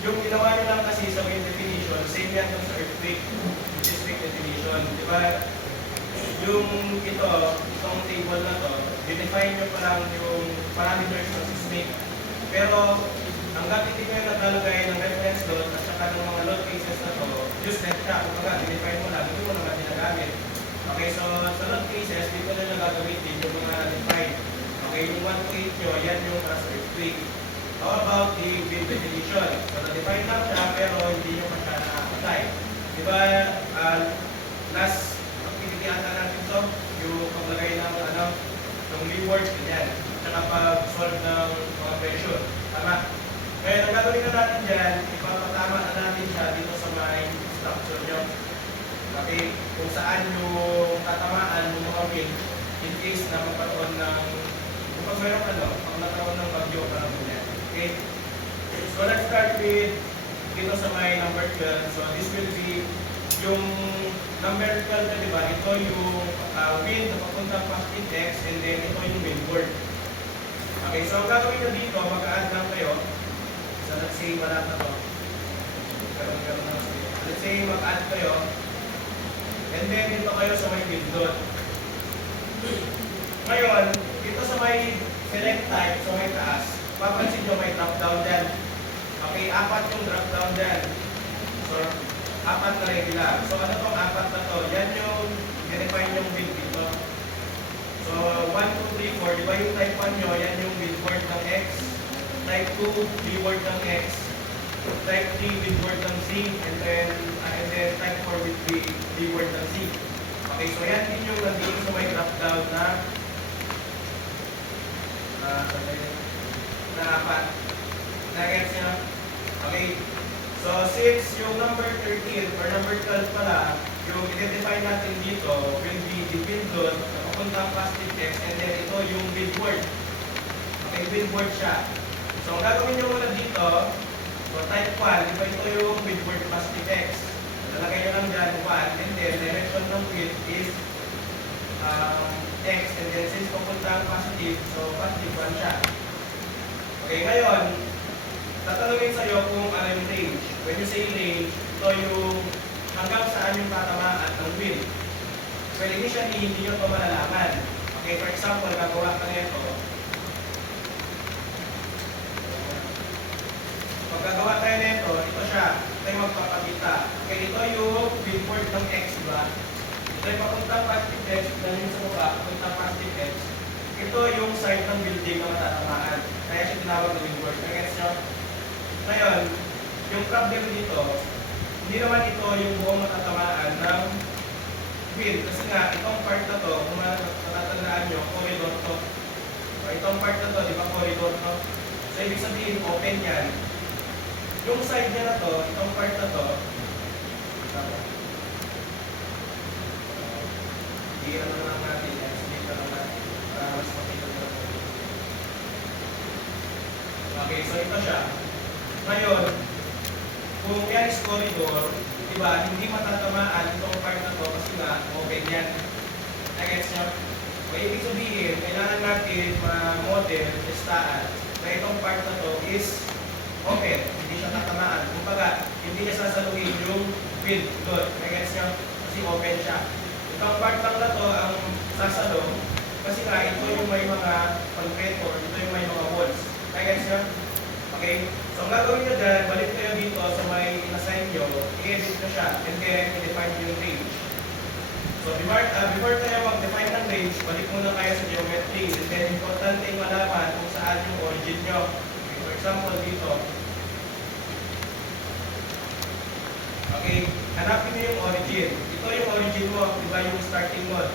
Yung ginawa nyo lang kasi sa wind definition, same yan dun sa earthquake, which is wind definition. Di ba? Yung itong table na to, define nyo pa lang yung parameters ng seismic. Pero, hanggang hindi ko yung naglalagay ng reference load at saka ng mga load cases na to, useless siya. Kung baga, define mo lang, hindi mo naman ginagamit. Okay, so sa load cases, dito nyo lang gagamitin yung mga define. Okay, yung 1 to 8 nyo, yan yung as earthquake. How about the wind definition? So, na-define lang siya, pero hindi nyo pa siya na-apply. Diba, last activity-ata natin to, yung paglagay ng ng leeward, ganyan. Tsaka pag-solve ng mga pressure. Tama? Kaya ang gagawin na natin dyan, ipapatama na natin siya dito sa may structure nyo. Okay, kung saan yung tatamaan ng mga wind in case na magkaroon ng kung mayroon pag nagkaroon ng bagyo, parang ganyan. Okay, so let's start with dito sa may number 12. So this will be yung number 12 na, diba? Ito yung wind na papuntang positive x and then ito yung windward. Okay, so ang gagawin nyo dito, mag-add lang kayo. So let's say wala na to. Let's say mag-add kayo. And then dito kayo sa may windward. Ngayon, dito sa may select type, sa may taas, papansin nyo may drop down dyan. Okay, 4 yung drop down dyan. So, 4 na regular. So, ano tong 4 na to? Yan yung define yung wind dito. So, 1, 2, 3, 4. Di ba yung type 1 nyo, yan yung windward ng X. Type 2, leeward ng X. Type 3, windward ng Z. And then type 4 with the leeward ng Z. Okay, so yan din yung nandito sa may drop down na 4. Na-gets nyo? Okay. So, since yung number 13 or number 12 pala, yung i-define natin dito will be the wind load na papuntang positive x and then ito yung windward. Okay, windward siya. So, ang gagawin nyo muna dito, so type 1, diba ito yung windward positive x. Nalagay nyo lang dyan 1 and then direction ng wind is x and then since papuntang positive, so positive 1 siya. Okay, ngayon, tatanungin sa'yo kung ano yung range. When you say range, ito yung hanggang saan yung tatamaan ng wind. Well, initially, hindi nyo ito malalaman. Okay, for example, gagawa ka nito. Pag gagawa tayo nito, ito siya. Ito yung magpapakita. Okay, ito yung windward ng x, diba? Ito yung papuntang positive x, dahil yung sa baba, papuntang positive x. Ito yung side ng building na matatamaan. Kaya siya tinawag na windward. Nag-gets nyo? Ngayon, yung problem dito, hindi naman ito yung buong matatamaan ng wind. Kasi nga, itong part na to, kung matatandaan nyo, corridor to. So, itong part na to, di ba corridor to? So, ibig sabihin, open yan. Yung side niya na to, itong part na to, i-ano na lang natin, explain na lang natin, para mas makita na lang. Okay, so ito siya. Ngayon, kung yan is corridor, diba, hindi matatamaan itong part na to kasi nga, open yan. I-gets nyo? O ibig sabihin, kailangan natin ma-model, testaan, na itong part na to is open, hindi siya tatamaan. Kumbaga, hindi niya sasaluhin yung wind doon. I-gets nyo? Kasi open siya. Itong part lang na to ang sasalo, kasi nga, ito yung may mga concrete or ito yung may mga walls. I-gets nyo? Okay? So, ang gagawin nyo dyan, balik kayo dito sa may in-assign nyo, i-edit nyo siya, and then i-define nyo yung range. So, before tayo mag-define ng range, balik muna kayo sa geometry, and then importante yung malaman kung saan yung origin nyo. Okay, for example, dito. Okay, hanapin nyo yung origin. Ito yung origin mo, di ba yung starting node.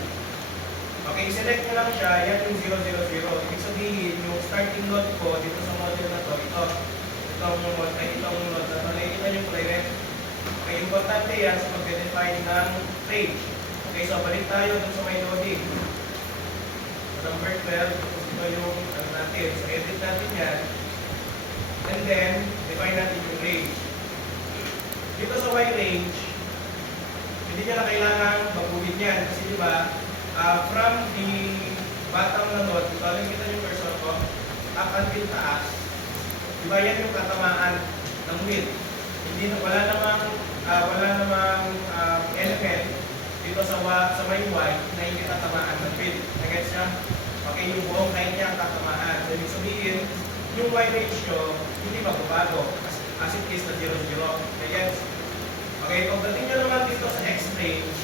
Okay, select nyo lang siya, yan yung 0, 0, 0. Ibig sabihin, yung starting node ko dito sa model na to, itong node na to, nakikita nyo kulay red. Okay, importante yan sa pag-define ng range. Okay, so balik tayo dun sa may loading. So, number 12, ito yung natin. So, edit natin yan. And then, define natin yung range. Dito sa may range, hindi nyo na kailangan baguhin yan. Kasi diba, from the bottom na node, ito, nakikita yung cursor ko, up until taas, diba yan yung katamaan. ng width. Hindi na, wala namang element dito sa may Y na hindi tatamaan ng width. Nagets siya? Okay, yung buong line niya ang tatamaan. So, ibig sabihin, yung Y ratio hindi magbabago as it is na 0, 0. Nagets? Okay, pagdating nyo naman dito sa X-range,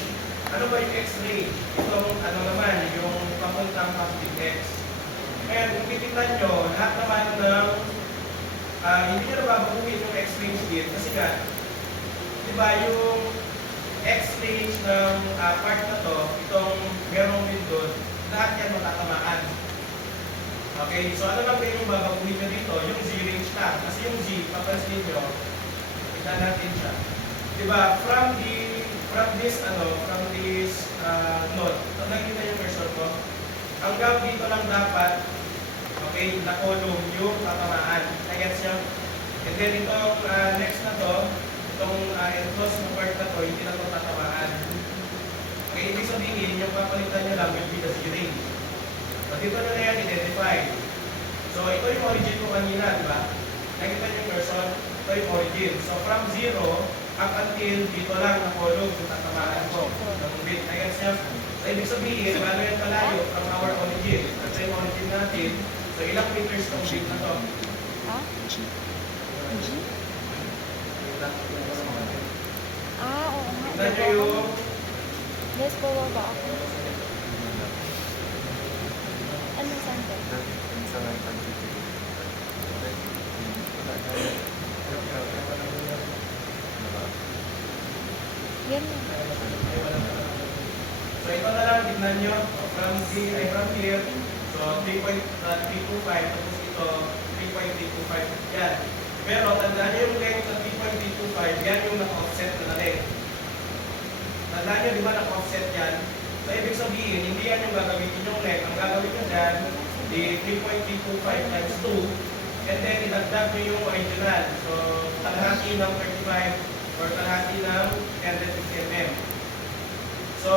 ano ba yung X-range? Itong ano naman, yung papuntang positive X. Ngayon, kung titignan nyo, lahat naman ng hindi nyo nababaguhin yung X-range dito kasi nga, di ba yung X-range ng part na to, itong merong window, lahat yan matatamaan. Okay, so ano lang din yung babaguhin nyo dito? Yung Z-range lang. Kasi yung Z, papansin nyo, kita natin siya. Diba, from this node, ito nakita yung cursor ko, hanggang dito lang dapat, okay, na column yung tatamaan. Nagets siya? And then itong next na to, itong enclosed na part na to, hindi na ito tatamaan. Okay, ibig sabihin, yung papalitan nyo lang will be the Z-range. So dito na yan identify. So ito yung origin ko kanina, di ba? Nakita nyo yung cursor, ito yung origin. So from 0, up until dito lang na column yung tatamaan ko ng bit. Nagets siya? So ibig sabihin, paano yan kalayo from our origin? Ito yung origin natin. So ilang meters tong bit na to? G? Oo nga. Tignan nyo yung Yes, bababa ako. Ano saan ko? Yan yun. So ito na lang, tignan nyo. From here, so 3.325, tapos ito 3.325. Yan. Pero tandaan nyo yung length sa 3.325, yan yung naka-offset na length. Tandaan nyo, di ba naka-offset yan? So ibig sabihin, hindi yan yung gagamitin yung length. Ang gagawin nyo dyan, di 3.325 times 2, and then idagdag nyo yung original. So kalahati ng 35 or kalahati ng 150 mm. So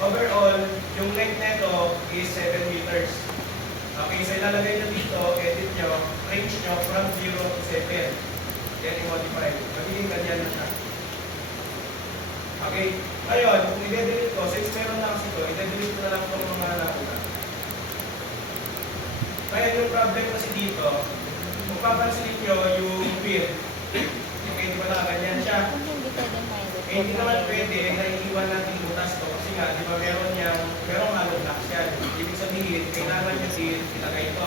overall, yung length nito is 7 meters. Okay, so ilalagay nyo dito, edit nyo, range nyo from 0 to 7. Then i-modify. Magiging ganyan na siya. Okay, ngayon, kung i-delete ko, since meron na kasi ito, i-delete ko na lang itong mga nauna. Kaya yung problem kasi dito, kung papansin nyo yung width, okay, di ba nakaganyan siya? Kung hindi pwede may Eh, hindi naman pwede na iiwan natin butas to kasi nga, di ba merong hollow blocks yan. Ibig sabihin, kailangan nyo din ilagay ito.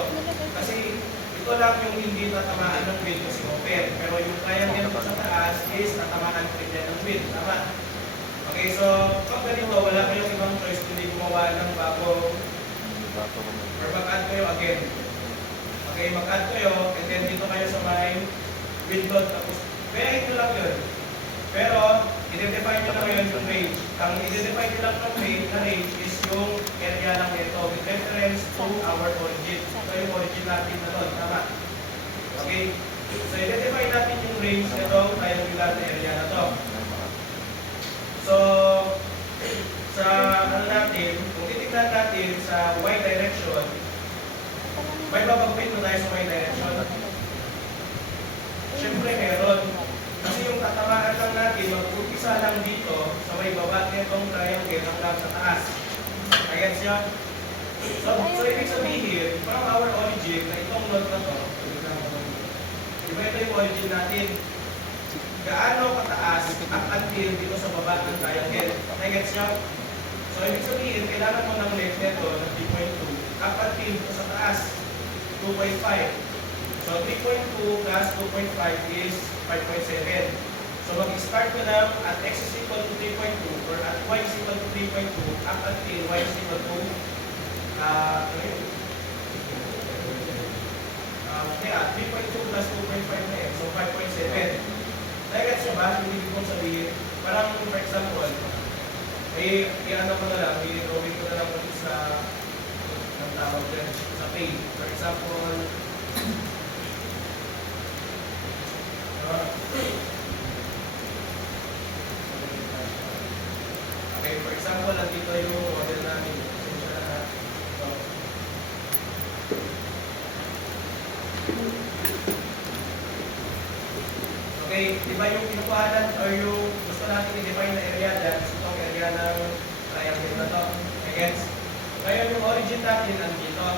Kasi ito lang yung hindi tatamaan ng width kasi open. Pero yung kaya nyo sa taas is tatamaan ko rin ng width. Tama? Okay, so pag ganito, wala kayong ibang choice kundi gumawa ng bagong or mag-add kayo again. Okay, mag-add kayo and then dito kayo sa may window tapos kaya ito lang yun. Pero, identify nyo lang yun yung range. Ang identify nyo lang ng range is yung area lang nito with reference to our origin. Ito yung origin natin na doon. Tama? Okay? So, identify natin yung range nito triangular na area na to. So, sa ano natin, kung titignan natin sa y direction, may babagpit na tayo sa y direction. Siyempre meron. Kasi yung tatamaan lang natin, mag-umpisa lang dito sa may baba nitong triangle hanggang sa taas. Ayan siya. So ibig sabihin, from our origin, na itong node na to, diba ito yung origin natin? Gaano kataas up until dito sa baba ng triangle? Ayan siya. So ibig sabihin, kailangan mo ng length nito ng 3.2 up until dito sa taas, 2.5. So 3.2 plus 2.5 is 5.7. So mag-start ko lang at x is equal to 3.2 or at y is equal to 3.2 up until y is equal to 3.2 plus 2.5 na yan. So 5.7. Nagets siya ba? Hindi ko sabihin. Parang for example, i-ano ko na lang, i-drawing ko na lang ulit sa ang tawag dyan, sa page. For example, okay, for example, nandito yung model namin. Okay, di ba yung kinukuhanan or yung gusto natin i-define na area dyan, gusto itong area ng triangle na to. Again, ngayon yung origin natin andito,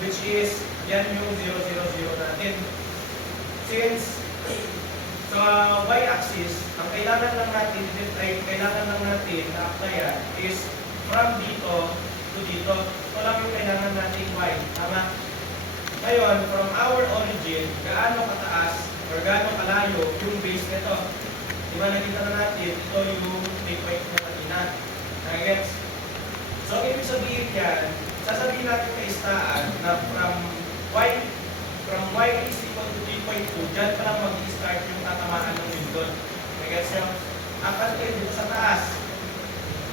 which is yan yung 0, 0, 0 natin. Since sa y-axis, ang kailangan lang natin na-applyan is from dito to dito. Ito lang yung kailangan natin y. Tama? Ngayon, from our origin, gaano kataas or gaano kalayo yung base nito. Diba nakita na natin, ito yung point na kanina. Nagets? So, ibig sabihin yan, sasabihin natin kay istaan na from y is equal to 3.2, dyan pa lang mag-start yung tatamaan ng windon. Nagets nyo? Ang kantin dito sa taas.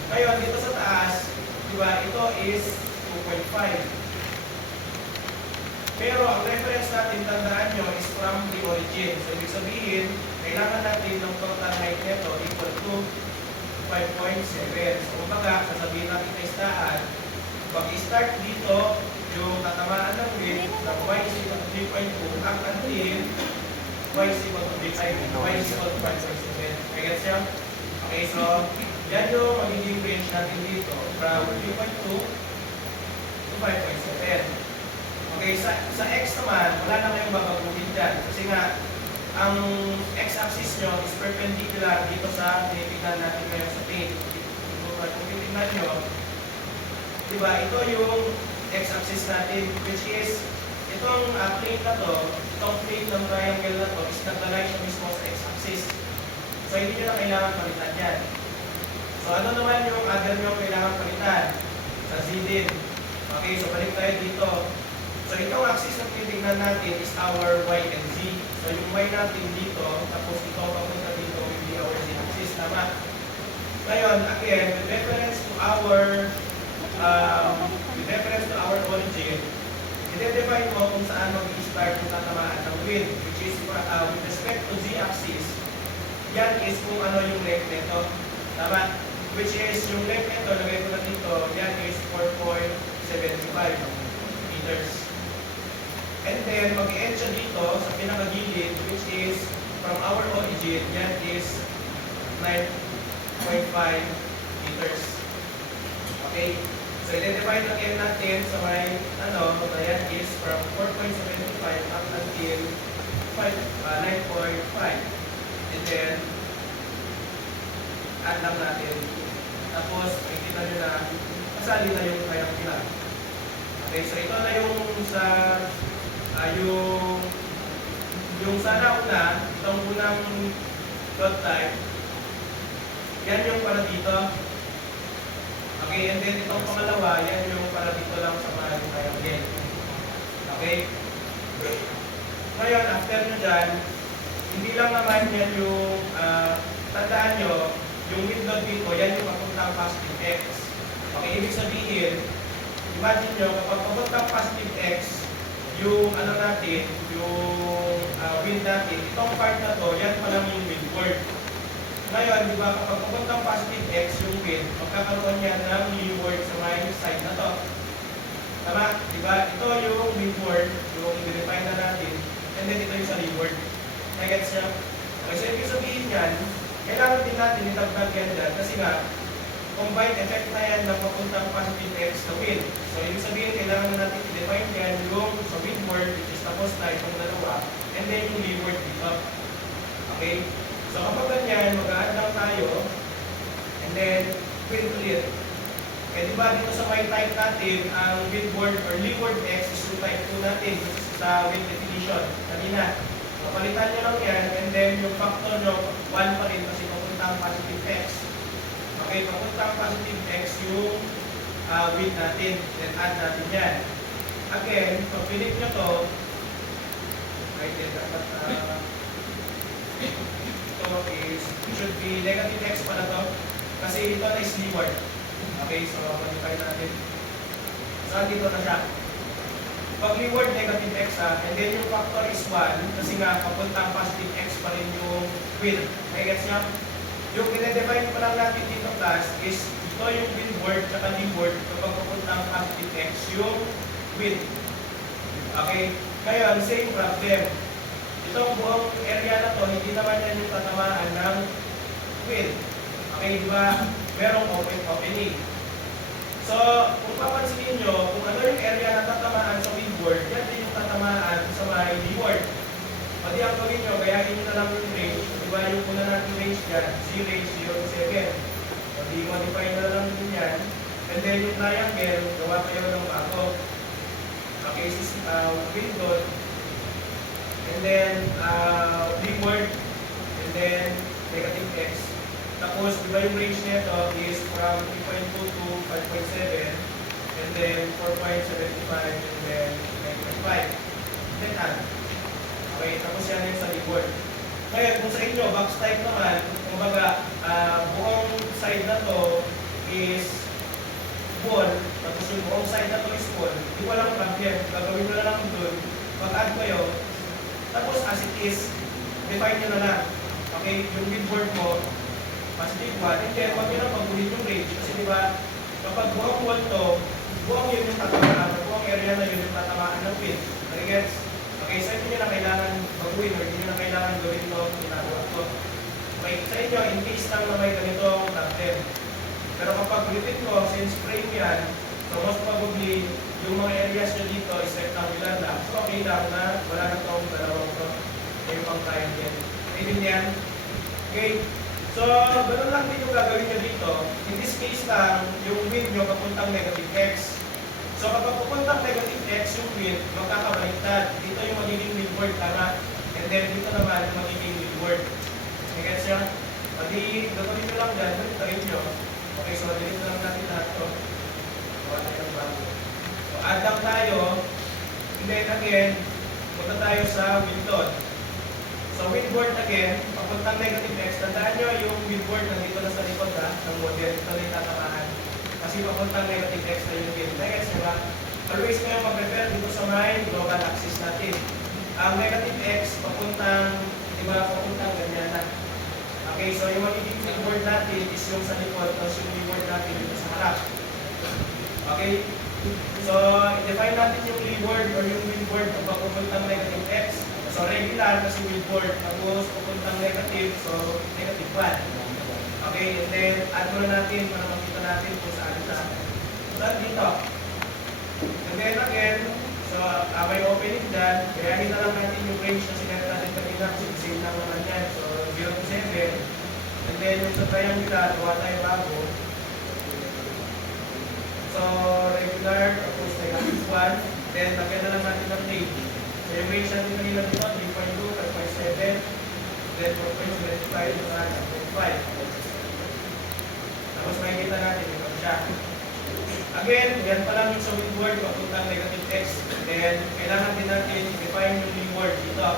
Ngayon, dito sa taas, diba, ito is 2.5. Pero ang reference natin, tandaan nyo, is from the origin. So, ibig sabihin, kailangan natin ng total height nito equal to 5.7. So, kumbaga, sasabihin natin na istaan, pag-start dito, yung tatamaan ng wind ng y is equal to 3.2 up until y is equal to 5, y is equal to 5.7. Kaya siya? Okay, so, yan yung magiging range natin dito from 3.2 to 5.7. Okay, sa x naman, wala na kayong babaguhin dyan. Kasi nga, ang x-axis nyo is perpendicular dito sa tinitignan natin ngayon sa plane. Kung titignan nyo, diba, ito yung x-axis natin, which is, itong plane na to, itong plane ng triangle na to, is naglalay siya mismo sa x-axis. So, hindi nyo na kailangan palitan yan. So, ano naman yung other nyo kailangan palitan? Sa z din. Okay, so balik tayo dito. So, itong axis na titignan natin is our y and z. So, yung y natin dito, tapos ito papunta dito will be our z axis. Tama? Ngayon, again, with reference to our origin, i-define mo kung saan mag-i-start yung tatamaan ng wind, which is with respect to z axis, yan is kung ano yung length nito. Tama? Which is yung length nito, lagay ko na dito, yan is 4.75 meters. And then, mag-i-end siya dito sa pinakagilid, which is from our origin, yan is 9.5 meters. Okay? So, i-define again natin sa may, yan is from 4.75 up until 9.5. And then, add lang natin. Tapos, makikita nyo na, kasali na yung kayang pilang. Okay, so ito na yung sa yung sana una, itong unang dot type, yan yung para dito. Okay, and then itong pangalawa, yan yung para dito lang sa mga triangle. Okay? Ngayon, after nyo dyan, hindi lang naman yan yung, tandaan nyo, yung windot dito, yan yung papuntang positive x. Okay, ibig sabihin, imagine nyo, kapag papuntang positive x, yung natin, yung wind natin, itong part na to, yan pa lang yung windward. Ngayon, di ba, kapag papuntang positive x yung wind, magkakaroon yan ng leeward sa may side na to. Tama? Di ba? Ito yung windward, yung i-define na natin, and then ito yung sa leeward. Nagets niya? Okay, so ibig sabihin yan, kailangan din natin itagdag yan dyan, kasi nga, combined effect na yan na papuntang positive x na wind. So, ibig sabihin, kailangan na natin i-define yan yung sa windward, which is tapos na itong dalawa, and then yung leeward dito. Okay? So, kapag ganyan, mag-a-add lang tayo, and then, wind ulit. Eh, di ba, dito sa may type natin, ang windward or leeward x is yung type 2 natin sa wind definition. Kanina, kapalitan nyo lang yan, and then yung factor nyo, 1 pa rin kasi papuntang positive x. Okay, papuntang positive x yung wind natin, then add natin yan. Again, pag pinip nyo to, right there, dapat ito is, should be negative x pala to, kasi ito na is leeward. Okay, so modify natin. So, dito na siya. Pag leeward, negative x and then yung factor is 1, kasi nga papuntang positive x pa rin yung wind. Okay, gets nyo? Yung pinedefine pa lang natin dito class is ito yung windward at leeward kapag papuntang positive x yung wind. Okay? Ngayon, same problem. Itong buong area na to, hindi naman tatamaan ng wind. Okay, di ba? Merong opening. So, kung papansinin nyo, kung ano yung area na tatamaan sa windward, yan din yung tatamaan sa may leeward. Pwede ang gawin nyo, gayahin nyo na lang yung range. Di ba yung una natin range dyan, Z range 0 to 7. Pwede modify na lang din yan. And then yung triangle, gawa kayo ng bago. Okay, window. And then leeward. And then negative x. Tapos, di ba yung range nito is from 3.2 to 5.7, and then 4.75, and then 9.5. Then add. Okay, tapos yan yung sa leeward. Ngayon, kung sa inyo, box type naman, kumbaga, buong side na to is wall, tapos yung buong side na to is wall, di walang problem. Gagawin mo na lang doon, mag-add kayo, tapos as it is, define nyo na lang. Okay, yung windward mo, positive 1, and then huwag nyo na pagbuhin yung range. Kasi di ba, kapag buong wall to, buong yun yung tatamaan, buong area na yun yung tatamaan ng wind. Okay, gets? Okay, sa inyo na kailangan baguhin, or hindi nyo na kailangan gawin ito, ginagawa ko. Okay, sa inyo, in case lang na may ganitong problem. Pero kapag repeat mo, since frame yan, so most probably, yung mga areas nyo dito is rectangular lang. So okay lang na wala na itong dalawang to. May pang triangle. Okay din yan? Okay. So, ganoon lang din yung gagawin nyo dito. In this case lang, yung wind nyo papuntang negative x. So, kapag papuntang negative x yung wind, magkakabaliktad. Dito yung magiging windward, tama? And then, dito naman yung magiging windward. Okay, gets nyo? Pati, gagawin nyo lang dyan, tayo nyo. Okay, so, delete na lang natin lahat to. Gawa tayo ng bago. So, add lang tayo. And then, again, punta tayo sa windward. So, windward again, papuntang negative x. Tandaan nyo yung windward nandito na sa likod ng model. Ito na yung tatamaan. Kasi papuntang negative x na yung wind. Next, diba? Always kayo mag-refer dito sa may global axis natin. Ang negative x, papuntang, diba, papuntang ganyan na. Okay, so yung magiging windward natin is yung sa likod, tapos yung windward natin dito sa harap. Okay? So, i-define natin yung leeward or yung windward kung papuntang negative x. So, regular kasi windward, tapos pupuntang negative, so negative 1. Okay, and then add muna natin para makita natin kung saan siya. So, dito. And then again, so may opening dyan, gayahin na lang natin yung range na sinara natin kanina, kasi same lang naman yan. So, 0 to 7. And then yung sa triangular, gawa tayo bago. So, regular, tapos negative 1. Then, lagyan na lang natin ng range. So, yung range natin kanina dito, 3.2, 5.7, then 4.75, 5.5. Tapos makikita natin, ito siya. Again, yan pa lang yung sa windward, papuntang negative x. Then, kailangan din natin i-define yung leeward dito.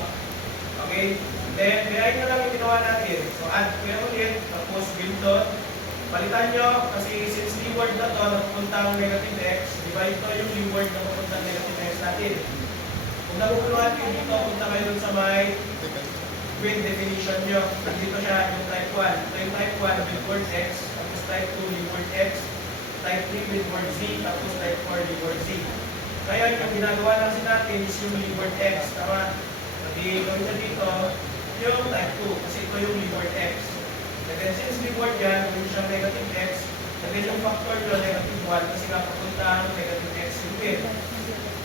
Okay? Then, gayahin na lang yung ginawa natin. So, add ko yan ulit, tapos window. Palitan nyo, kasi since leeward na to, napupuntang negative x, di ba ito yung leeward na papuntang negative x natin. Kung naguguluhan kayo dito, punta kayo dun sa may wind definition nyo. Nandito siya yung type 1. Ito yung type 1, windward x, tapos type 2, leeward x, type 3, windward z, tapos type 4, leeward z. Ngayon, yung ginagawa lang natin is yung leeward x. Tama? Pati gawin na dito, yung type 2, kasi ito yung leeward x. And then since leeward yan, gawin siyang negative x, and then yung factor nyo, negative 1, kasi kapapuntahan negative x yung wind.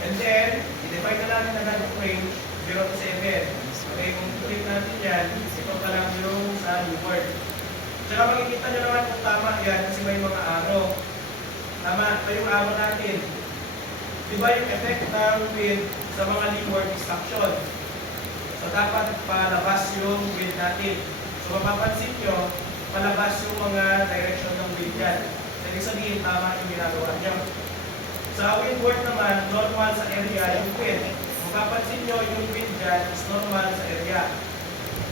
And then, i-define na natin agad yung range, 0 to 7. Okay, kung click natin yan, ito pa lang yung sa leeward. Tsaka makikita nyo naman kung tama yan kasi may mga arrow. Tama, ito yung arrow natin. Diba yung effect ng wind sa mga leeward is action. So dapat palabas yung wind natin. So mapapansin nyo, palabas yung mga direction ng wind yan. So ibig sabihin, tama yung ginagawa nyo. Sa windward naman, normal sa area yung wind. Mapapansin nyo, yung wind dyan is normal sa area.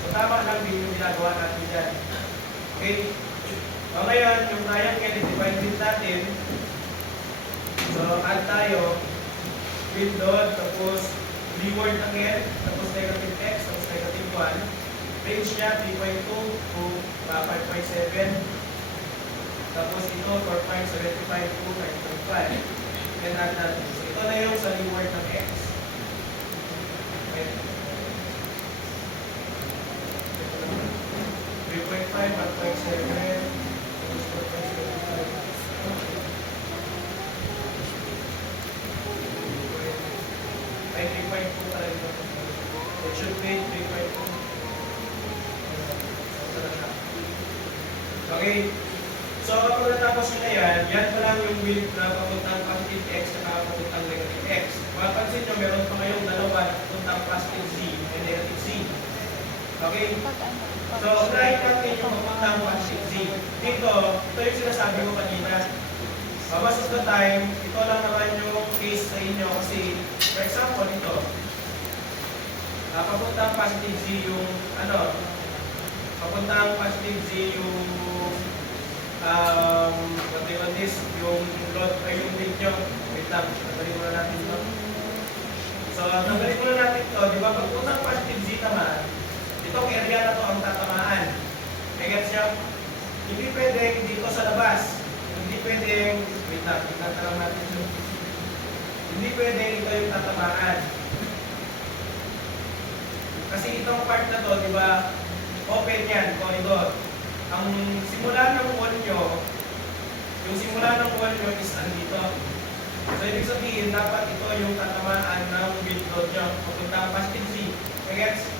So tama lang din yung ginagawa natin dyan. Okay? So ngayon, yung triangle, i-define din natin. So add tayo, window, tapos leeward again, tapos negative x, tapos negative 1. Range niya, 3.2 to 5.7. Tapos ito, 4.75 to 9.5. And add natin. So ito na yung sa leeward ng x. Okay. 1.7. Ay, 3.2 pala ito. It should be 3.2. Okay. So, kapag natapos nyo na yan pa lang yung will na papuntang positive x at papuntang negative x. Mapapansin nyo, meron pa kayong dalawa na papuntang positive z and negative z. Okay? Pag ano? Pag So, unahin natin yung papuntang positive z. Dito, ito yung sinasabi ko kanina. Most of the time, ito lang naman yung case sa inyo kasi, for example, ito. Papuntang positive z yung, papuntang positive z yung what do you call this? Yung load ay yung link nyo. Wait lang, tanggalin muna natin ito. So, tanggalin muna natin ito. Di ba, pagpuntang positive z naman, itong area na to ang tatamaan. Gets nyo? Hindi pwedeng dito sa labas. Hindi pwedeng, wait lang, tingnan lang natin ito. Hindi pwedeng ito yung tatamaan. Kasi itong part na to, di ba, open yan, corridor. Ang simula ng wall nyo, yung simula ng wall nyo is andito. So, ibig sabihin, dapat ito yung tatamaan ng windload nyo. Papunta ang positive z. Gets?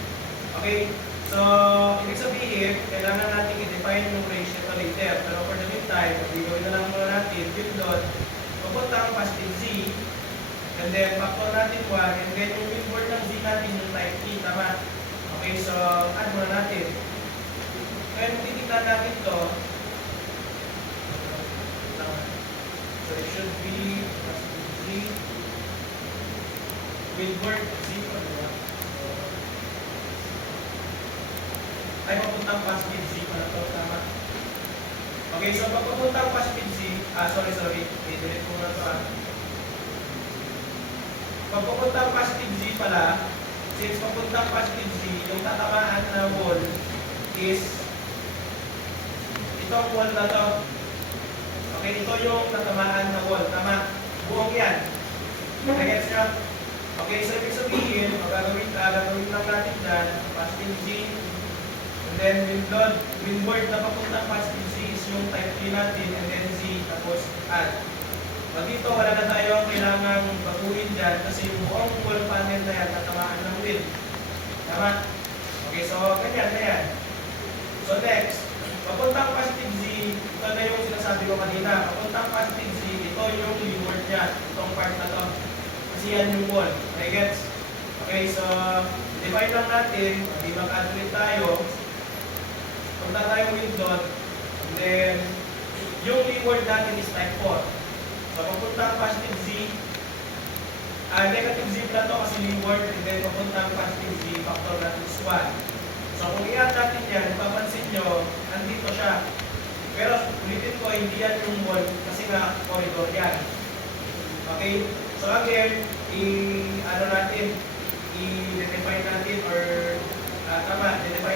Okay? So, ibig sabihin, kailangan natin i-define yung ratio to later. Pero for the meantime, gawin na lang muna natin, windload, papunta ang positive z, and then factor natin 1, and then yung windward ng z natin yung type T, tama? Okay, so, add muna natin. Kaya kung titignan natin ito, so it should be z windward z pa, diba? Ay, papuntang positive z pa na ito, tama? Okay, so pag papuntang positive z, sorry, i-delete ko muna ito Pag papuntang positive z pala, since papuntang positive z, yung tatamaan na wall is itong wall na to. Okay, ito yung tatamaan na wall. Tama? Buong yan. Nagets nyo? Okay, so ibig sabihin, gagawin lang natin dyan, positive z, and then windward na papuntang positive z is yung type T natin, and then z, tapos add. Dito, wala na tayo kailangang baguhin dyan kasi yung buong wall panel na yan, tatamaan ng wind. Tama? Okay, so ganyan na yan. So next, papuntang positive z, ito na yung sinasabi ko kanina. Papuntang positive z, ito yung leeward niya, itong part na to. Kasi yan yung wall. Okay, gets? Okay, so define lang natin, hindi mag-add ulit tayo. Punta tayo windload, and then yung leeward natin is type 4. So, papuntang positive z, negative z na to kasi leeward, and then papuntang positive z, factor natin is 1. So, kung i-add natin yan, papansin nyo, nandito siya. Pero, ulitin ko, hindi yan yung wall kasi nga corridor yan. Okay? So, again, i-define natin or, define